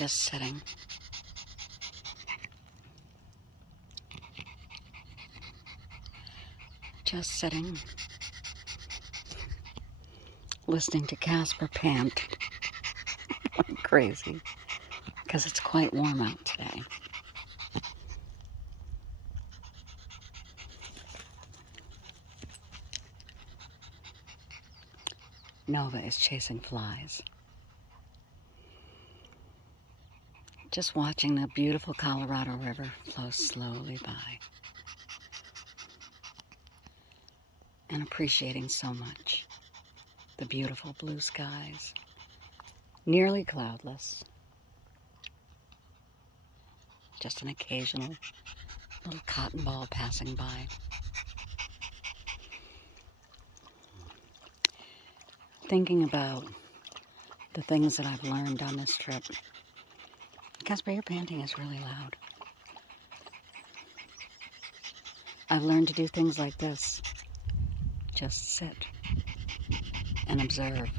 just sitting. Just sitting, listening to Kasper pant. I'm crazy, because it's quite warm out today. Nova is chasing flies. Just watching the beautiful Colorado River flow slowly by. And appreciating so much the beautiful blue skies, nearly cloudless. Just an occasional little cotton ball passing by. Thinking about the things that I've learned on this trip. Kasper, your panting is really loud. I've learned to do things like this. Just sit and observe.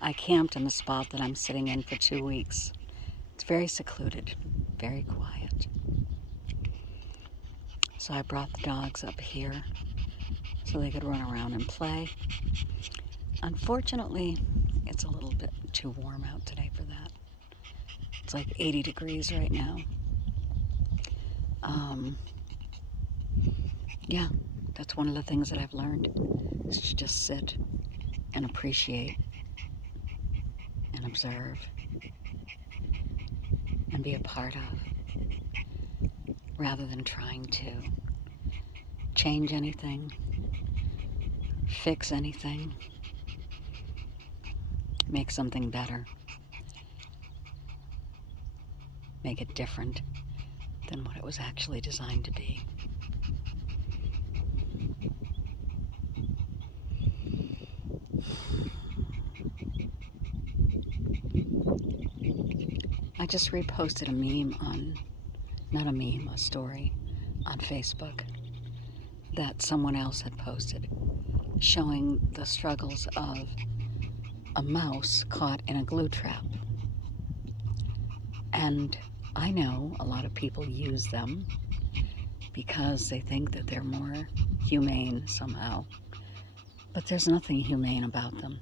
I camped in the spot that I'm sitting in for 2 weeks. It's very secluded, very quiet. So I brought the dogs up here so they could run around and play. Unfortunately, it's a little bit too warm out today for that. It's like 80 degrees right now. Yeah, that's one of the things that I've learned, is to just sit and appreciate and observe and be a part of, rather than trying to change anything, fix anything, make something better, make it different than what it was actually designed to be. I just reposted a meme a story on Facebook that someone else had posted, showing the struggles of a mouse caught in a glue trap. And I know a lot of people use them because they think that they're more humane somehow, but there's nothing humane about them.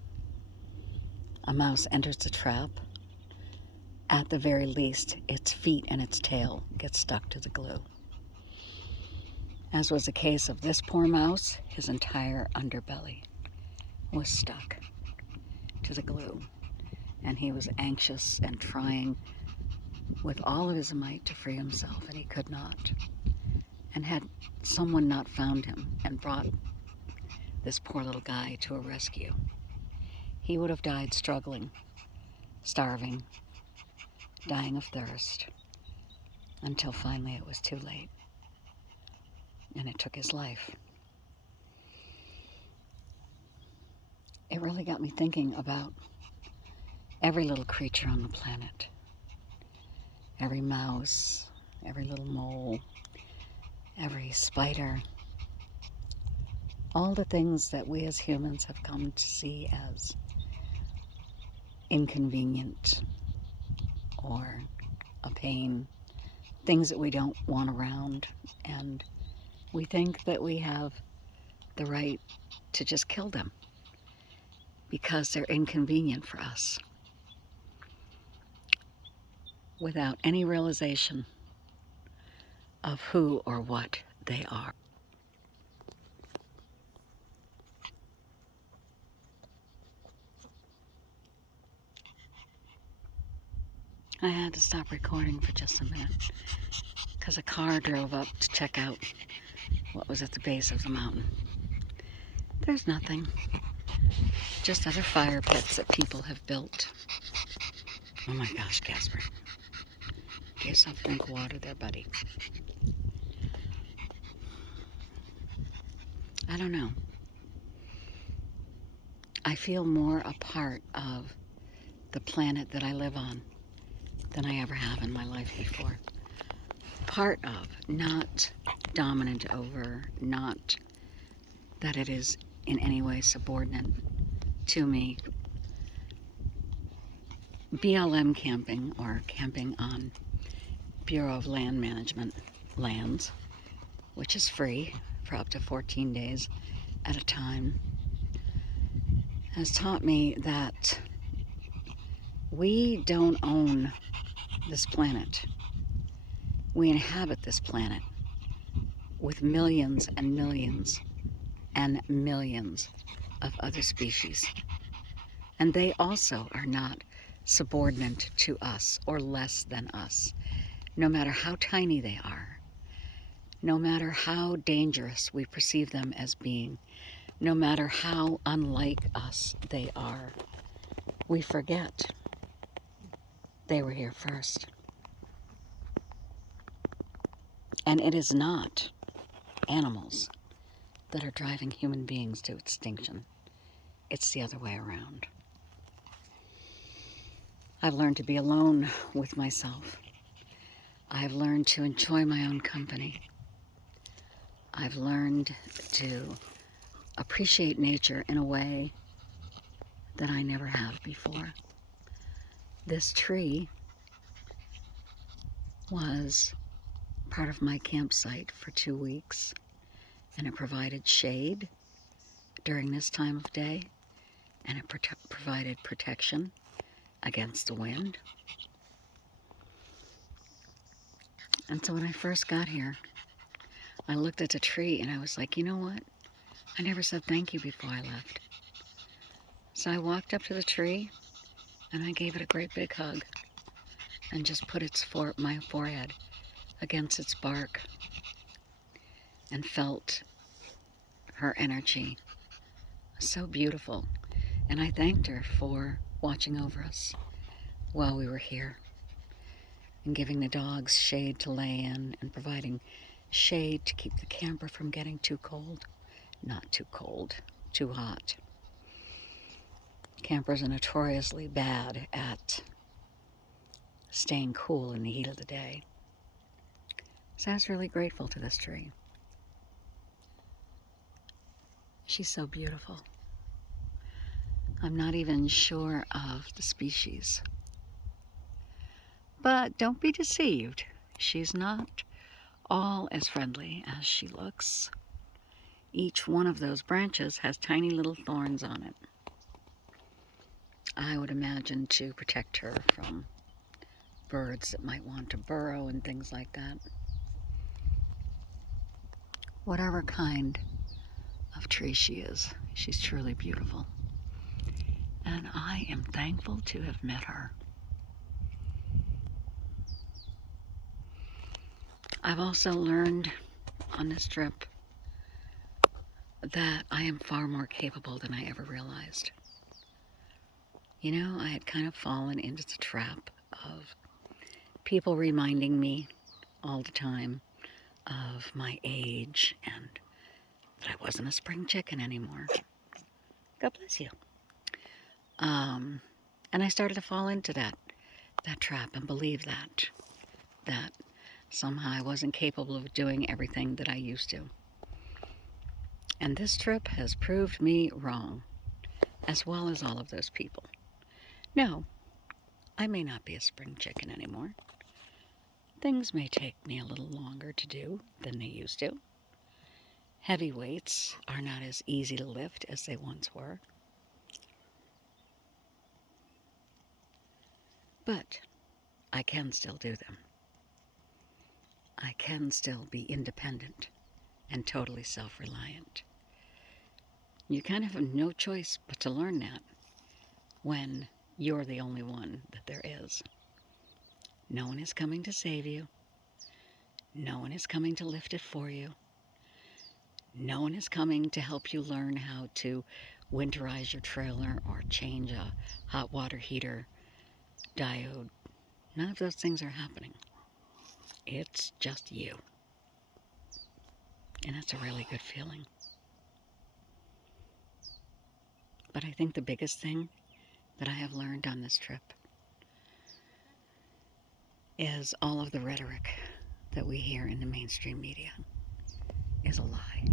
A mouse enters the trap. At the very least, its feet and its tail get stuck to the glue. As was the case of this poor mouse, his entire underbelly was stuck to the glue. And he was anxious and trying with all of his might to free himself, and he could not. And had someone not found him and brought this poor little guy to a rescue, he would have died struggling, starving, dying of thirst, until finally it was too late, and it took his life. It really got me thinking about every little creature on the planet, every mouse, every little mole, every spider, all the things that we as humans have come to see as inconvenient or a pain, things that we don't want around, and we think that we have the right to just kill them because they're inconvenient for us, without any realization of who or what they are. I had to stop recording for just a minute because a car drove up to check out what was at the base of the mountain. There's nothing, just other fire pits that people have built. Oh my gosh, Kasper. Get yourself a drink of water there, buddy. I don't know. I feel more a part of the planet that I live on than I ever have in my life before. Part of, not dominant over, not that it is in any way subordinate to me, BLM camping, or camping on Bureau of Land Management lands, which is free for up to 14 days at a time, has taught me that we don't own this planet. We inhabit this planet with millions and millions and millions of other species. And they also are not subordinate to us or less than us, no matter how tiny they are, no matter how dangerous we perceive them as being, no matter how unlike us they are. We forget they were here first. And it is not animals that are driving human beings to extinction. It's the other way around. I've learned to be alone with myself. I've learned to enjoy my own company. I've learned to appreciate nature in a way that I never have before. This tree was part of my campsite for 2 weeks, and it provided shade during this time of day, and it provided protection against the wind. And so when I first got here, I looked at the tree and I was like, you know what? I never said thank you before I left. So I walked up to the tree and I gave it a great big hug and just put my forehead against its bark and felt her energy. So beautiful. And I thanked her for watching over us while we were here and giving the dogs shade to lay in and providing shade to keep the camper from getting too cold. Not too cold, too hot. Campers are notoriously bad at staying cool in the heat of the day. So I was really grateful to this tree. She's so beautiful. I'm not even sure of the species. But don't be deceived. She's not all as friendly as she looks. Each one of those branches has tiny little thorns on it. I would imagine to protect her from birds that might want to burrow and things like that. Whatever kind of tree she is, she's truly beautiful. And I am thankful to have met her. I've also learned on this trip that I am far more capable than I ever realized. You know, I had kind of fallen into the trap of people reminding me all the time of my age and that I wasn't a spring chicken anymore. God bless you. And I started to fall into that trap and believe that somehow I wasn't capable of doing everything that I used to. And this trip has proved me wrong, as well as all of those people. No, I may not be a spring chicken anymore. Things may take me a little longer to do than they used to. Heavy weights are not as easy to lift as they once were. But I can still do them. I can still be independent and totally self-reliant. You kind of have no choice but to learn that when you're the only one that there is. No one is coming to save you. No one is coming to lift it for you. No one is coming to help you learn how to winterize your trailer or change a hot water heater diode. None of those things are happening. It's just you. And that's a really good feeling. But I think the biggest thing that I have learned on this trip is all of the rhetoric that we hear in the mainstream media is a lie.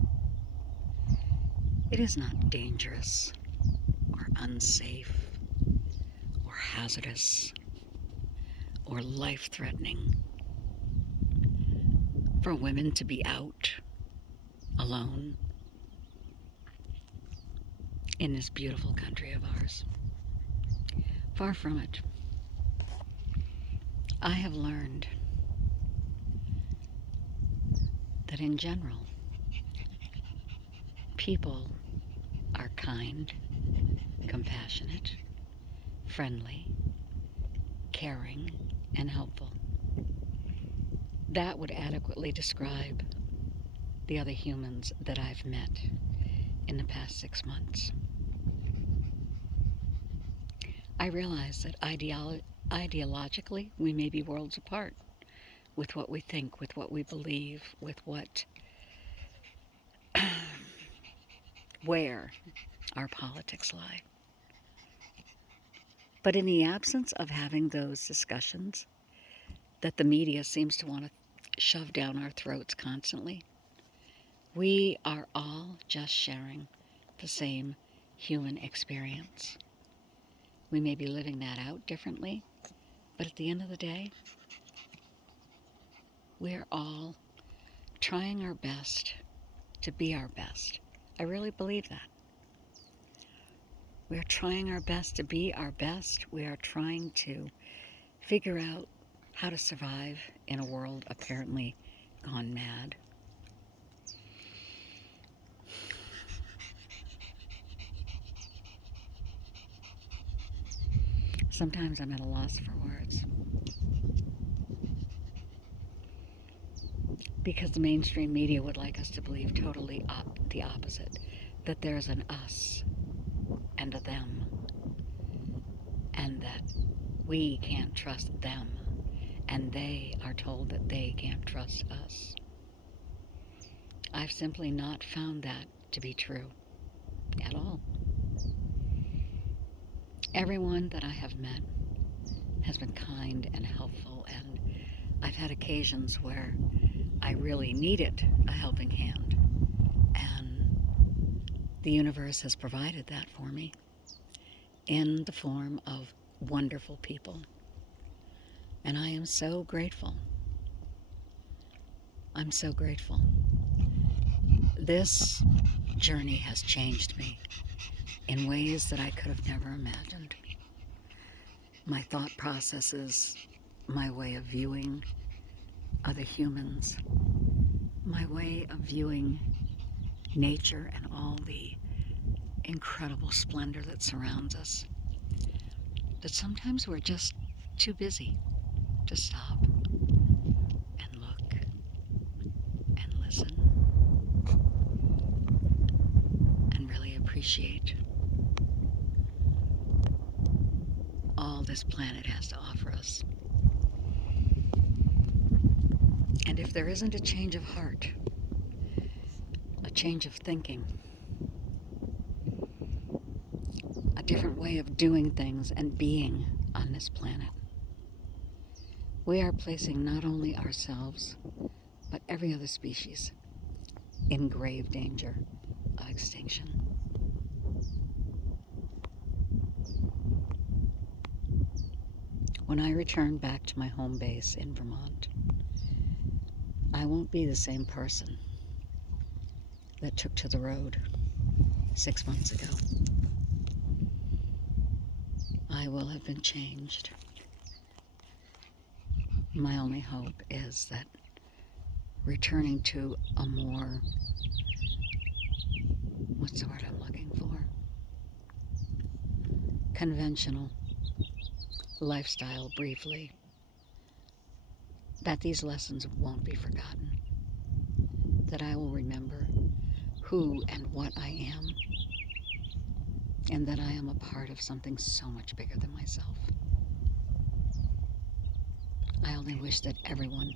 It is not dangerous or unsafe or or hazardous or life-threatening for women to be out alone in this beautiful country of ours. Far from it. I have learned that in general, people are kind, compassionate, friendly, caring, and helpful. That would adequately describe the other humans that I've met in the past 6 months. I realize that ideologically we may be worlds apart with what we think, with what we believe, with where our politics lie. But in the absence of having those discussions that the media seems to want to shove down our throats constantly, we are all just sharing the same human experience. We may be living that out differently, but at the end of the day, we're all trying our best to be our best. I really believe that. We are trying our best to be our best. We are trying to figure out how to survive in a world apparently gone mad. Sometimes I'm at a loss for words, because the mainstream media would like us to believe totally the opposite, that there's an us and a them, and that we can't trust them, and they are told that they can't trust us. I've simply not found that to be true at all. Everyone that I have met has been kind and helpful, and I've had occasions where I really needed a helping hand, and the universe has provided that for me in the form of wonderful people. And I am so grateful. I'm so grateful. This journey has changed me in ways that I could have never imagined. My thought processes, my way of viewing other humans, my way of viewing nature and all the incredible splendor that surrounds us, that sometimes we're just too busy to stop and look and listen and really appreciate all this planet has to offer us. And if there isn't a change of heart, a change of thinking, a different way of doing things and being on this planet, we are placing not only ourselves, but every other species in grave danger of extinction. When I return back to my home base in Vermont, I won't be the same person that took to the road 6 months ago. I will have been changed. My only hope is that returning to a more, what's the word I'm looking for? Conventional lifestyle briefly, that these lessons won't be forgotten, that I will remember who and what I am, and that I am a part of something so much bigger than myself. I only wish that everyone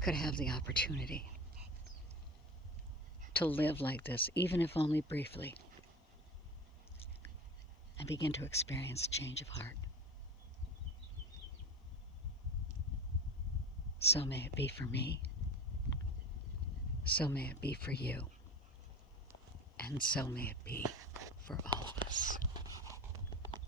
could have the opportunity to live like this, even if only briefly, and begin to experience a change of heart. So may it be for me, so may it be for you, and so may it be for all of us.